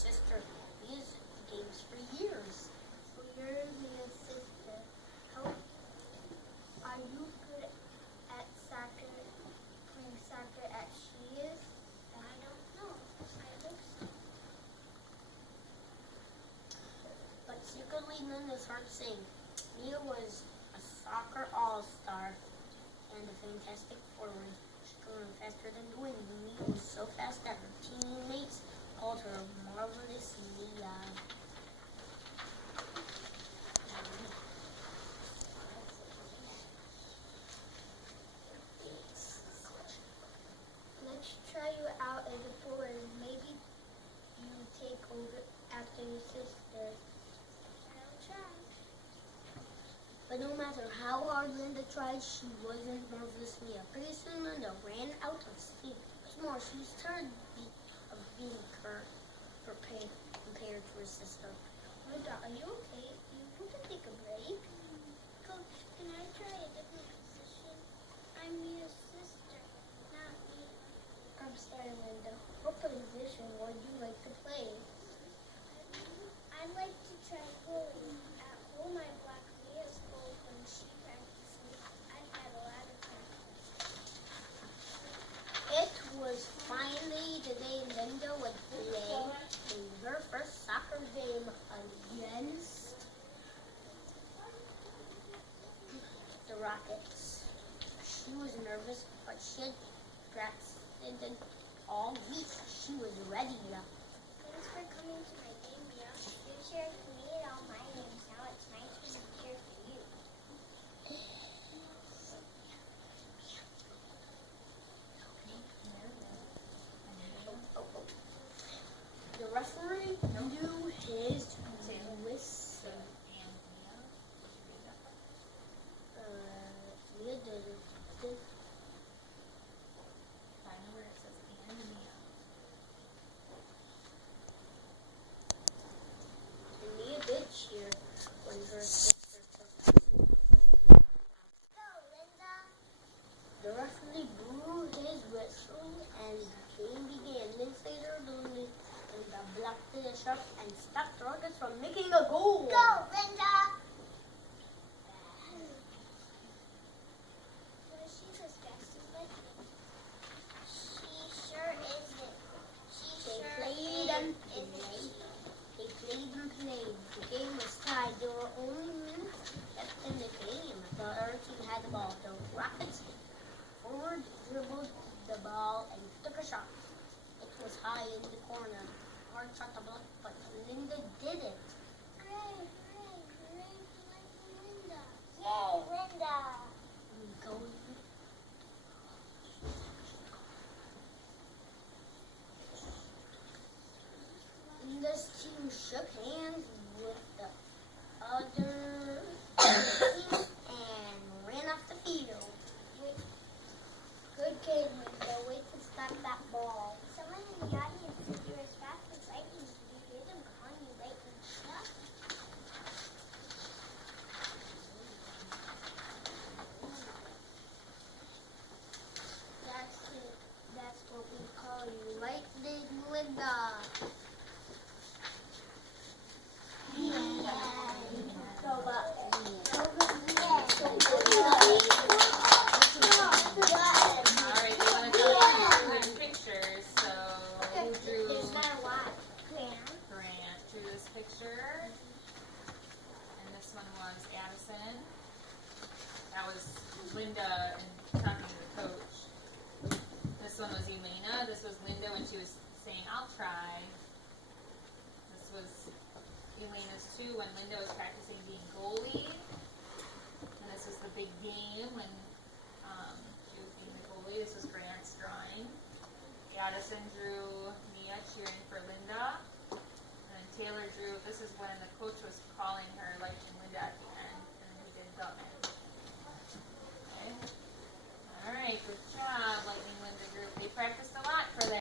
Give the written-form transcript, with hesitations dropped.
sister plays games for years. So you're Mia's sister. How are you good at soccer, playing soccer as she is? I don't know. I hope so. But secretly, Linda's heart sang. Mia was a soccer all-star and a fantastic forward. She could run faster than the wind. Mia was so fast that her teammates called her Marvelous Mia. Let's try you out as a forward. Maybe you take over after your sister. I'll try. But no matter how hard Linda tried, she wasn't Marvelous Mia. Pretty soon, Linda ran out of steam. What's more, she was tired of being compared to her sister. Linda, are you okay? You want to take a break? Coach, can I try a different position? I'm Mia's sister, not me. I'm sorry, Linda. What position would you like to play? I'd like to try goalie. At home, I block Mia's goal when she practices. I've had a lot of practice. It was finally the day Linda would play in her first soccer game against the Rockets. She was nervous, but she had practiced all week. She was ready. Thanks for coming to my game, Mia. You cheered for me at all my games. Now it's my turn to cheer for you. The referee knew his whistle. Mia did. And Mia did cheer when her sister took the Go, Linda. The referee blew his whistle and the game began. Minutes later, Linda blocked the shot and stopped the Rockets from making a goal. Go, Linda. Well, she's as fast as lightning. She sure isn't. She They sure played and played. They played and played. The game was tied. There were only minutes left in the game. The other team had the ball. The Rockets forward dribbled the ball and took a shot. It was high in the corner. Hard shot to block, but Linda did it. Hooray, hooray, hooray for Lightning Linda. Yay, Linda! Going. Linda's team shook hands with the other team and ran off the field. Good game, Linda. Wait to stop that ball. Someone in the audience said you're as fast as lightning. Did you hear them calling you Lightning Linda? That's it. That's what we call you, Lightning Linda. Alright, you want to tell me their pictures. So, who drew There's not a lot. Grant drew this picture. And this one was Addison. That was Linda and talking to the coach. This one was Elena. This was Linda when she was saying, I'll try. This was Elena's too when Linda was practicing being goalie. And this was the big game when she was being the goalie. This was Grant's drawing. Addison drew Mia cheering for Linda. And then Taylor drew, this is when the coach was calling her Lightning Linda at the end. And then he did Gutman. Okay. Alright, good job, Lightning Linda group. They practiced a lot for that.